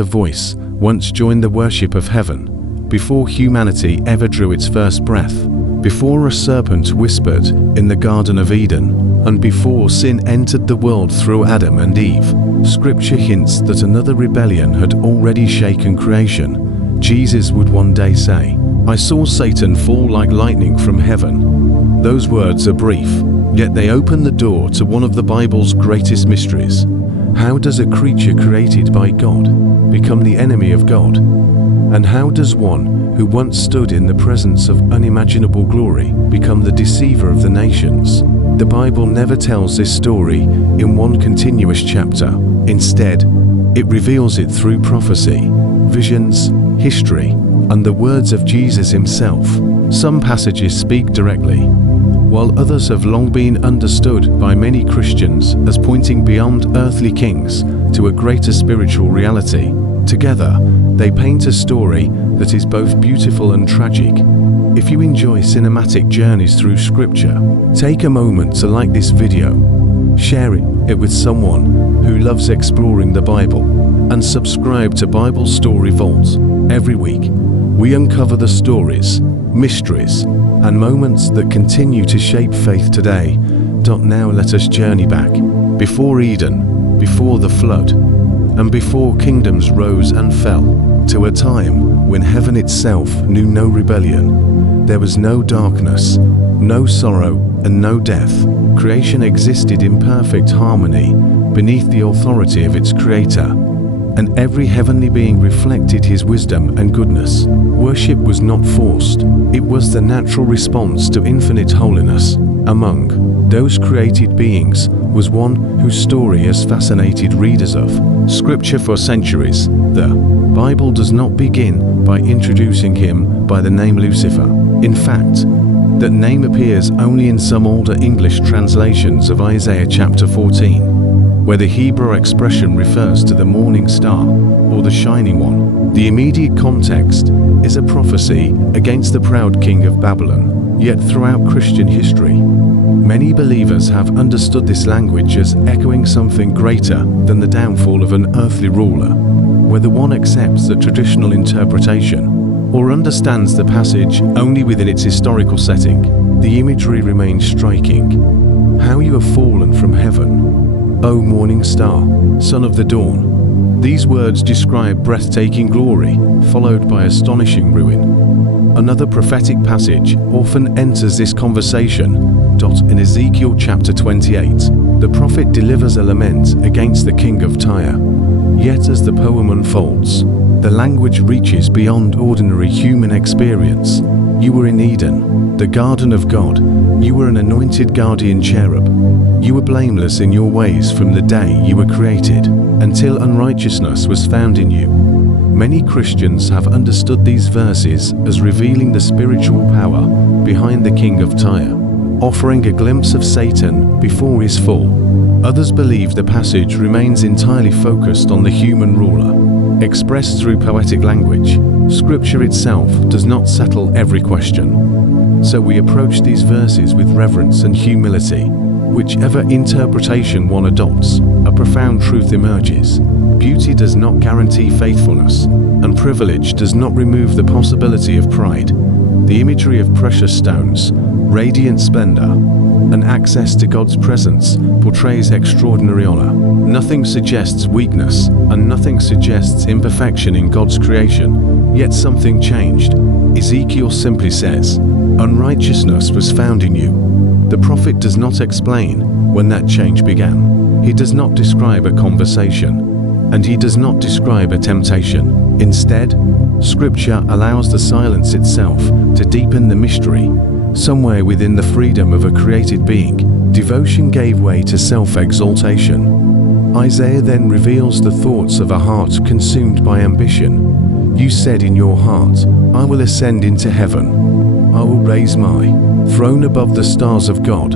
A voice once joined the worship of heaven, before humanity ever drew its first breath, before a serpent whispered in the Garden of Eden, and before sin entered the world through Adam and Eve. Scripture hints that another rebellion had already shaken creation. Jesus would one day say, "I saw Satan fall like lightning from heaven." Those words are brief, yet they open the door to one of the Bible's greatest mysteries. How does a creature created by God become the enemy of God? And how does one who once stood in the presence of unimaginable glory become the deceiver of the nations? The Bible never tells this story in one continuous chapter. Instead, it reveals it through prophecy, visions, history, and the words of Jesus himself. Some passages speak directly, while others have long been understood by many Christians as pointing beyond earthly kings to a greater spiritual reality. Together, they paint a story that is both beautiful and tragic. If you enjoy cinematic journeys through Scripture, take a moment to like this video, share it with someone who loves exploring the Bible, and subscribe to Bible Story Vault. Every week, we uncover the stories, mysteries, and moments that continue to shape faith today. Now let us journey back, before Eden, before the flood, and before kingdoms rose and fell, to a time when heaven itself knew no rebellion. There was no darkness, no sorrow, and no death. Creation existed in perfect harmony beneath the authority of its creator, and every heavenly being reflected his wisdom and goodness. Worship was not forced, it was the natural response to infinite holiness. Among those created beings was one whose story has fascinated readers of Scripture for centuries. The Bible does not begin by introducing him by the name Lucifer. In fact, that name appears only in some older English translations of Isaiah chapter 14, where the Hebrew expression refers to the morning star or the shining one. The immediate context is a prophecy against the proud king of Babylon. Yet throughout Christian history, many believers have understood this language as echoing something greater than the downfall of an earthly ruler. Whether one accepts the traditional interpretation or understands the passage only within its historical setting, the imagery remains striking. How you have fallen from heaven, O morning star, son of the dawn. These words describe breathtaking glory, followed by astonishing ruin. Another prophetic passage often enters this conversation. In Ezekiel chapter 28, the prophet delivers a lament against the king of Tyre. Yet as the poem unfolds, the language reaches beyond ordinary human experience. You were in Eden, the garden of God. You were an anointed guardian cherub. You were blameless in your ways from the day you were created, until unrighteousness was found in you. Many Christians have understood these verses as revealing the spiritual power behind the king of Tyre, offering a glimpse of Satan before his fall. Others believe the passage remains entirely focused on the human ruler, expressed through poetic language. Scripture itself does not settle every question, so we approach these verses with reverence and humility. Whichever interpretation one adopts, a profound truth emerges. Beauty does not guarantee faithfulness, and privilege does not remove the possibility of pride. The imagery of precious stones, radiant splendor, and access to God's presence portrays extraordinary honor. Nothing suggests weakness, and nothing suggests imperfection in God's creation, yet something changed. Ezekiel simply says, "Unrighteousness was found in you." The prophet does not explain when that change began. He does not describe a conversation, and he does not describe a temptation. Instead, Scripture allows the silence itself to deepen the mystery. Somewhere within the freedom of a created being, devotion gave way to self-exaltation. Isaiah then reveals the thoughts of a heart consumed by ambition. You said in your heart, "I will ascend into heaven. I will raise my throne above the stars of God.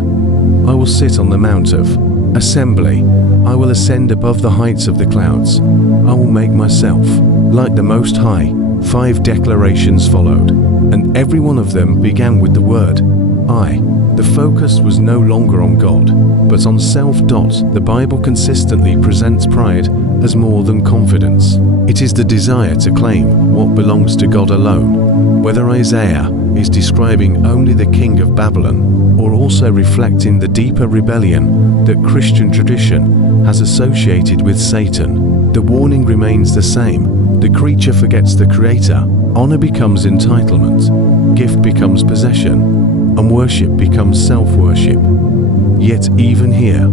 I will sit on the mount of assembly. I will ascend above the heights of the clouds. I will make myself like the Most High." 5 declarations followed, and every one of them began with the word I. The focus was no longer on God, but on self. The Bible consistently presents pride has more than confidence. It is the desire to claim what belongs to God alone. Whether Isaiah is describing only the king of Babylon or also reflecting the deeper rebellion that Christian tradition has associated with Satan, the warning remains the same. The creature forgets the creator, honor becomes entitlement, gift becomes possession, and worship becomes self-worship. Yet even here,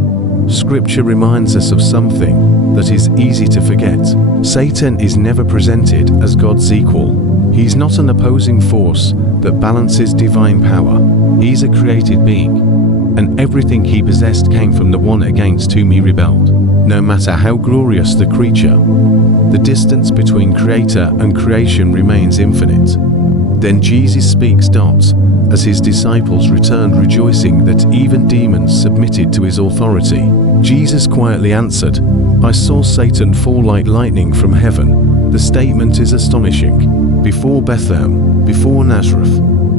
Scripture reminds us of something that is easy to forget. Satan is never presented as God's equal. He's not an opposing force that balances divine power. He's a created being, and everything he possessed came from the one against whom he rebelled. No matter how glorious the creature, the distance between creator and creation remains infinite. Then Jesus speaks as his disciples returned rejoicing that even demons submitted to his authority. Jesus quietly answered, "I saw Satan fall like lightning from heaven." The statement is astonishing. Before Bethlehem, before Nazareth,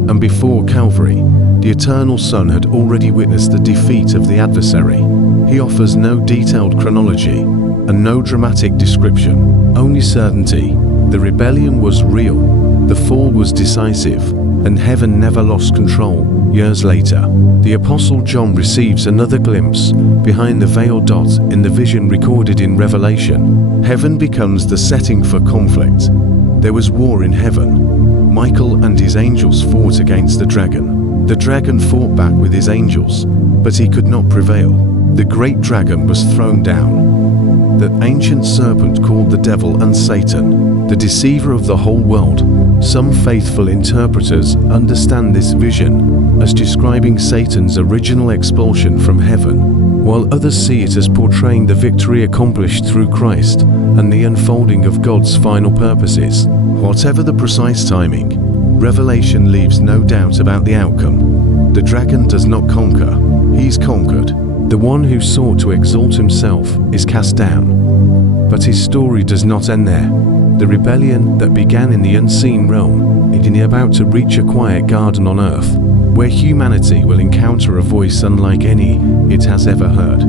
and before Calvary, the eternal Son had already witnessed the defeat of the adversary. He offers no detailed chronology and no dramatic description, only certainty. The rebellion was real, the fall was decisive, and heaven never lost control. Years later, the Apostle John receives another glimpse behind the veiled dot in the vision recorded in Revelation. Heaven becomes the setting for conflict. There was war in heaven. Michael and his angels fought against the dragon. The dragon fought back with his angels, but he could not prevail. The great dragon was thrown down. The ancient serpent called the devil and Satan, the deceiver of the whole world. Some faithful interpreters understand this vision as describing Satan's original expulsion from heaven, while others see it as portraying the victory accomplished through Christ and the unfolding of God's final purposes. Whatever the precise timing, Revelation leaves no doubt about the outcome. The dragon does not conquer, he's conquered. The one who sought to exalt himself is cast down. But his story does not end there. The rebellion that began in the unseen realm is about to reach a quiet garden on earth, where humanity will encounter a voice unlike any it has ever heard.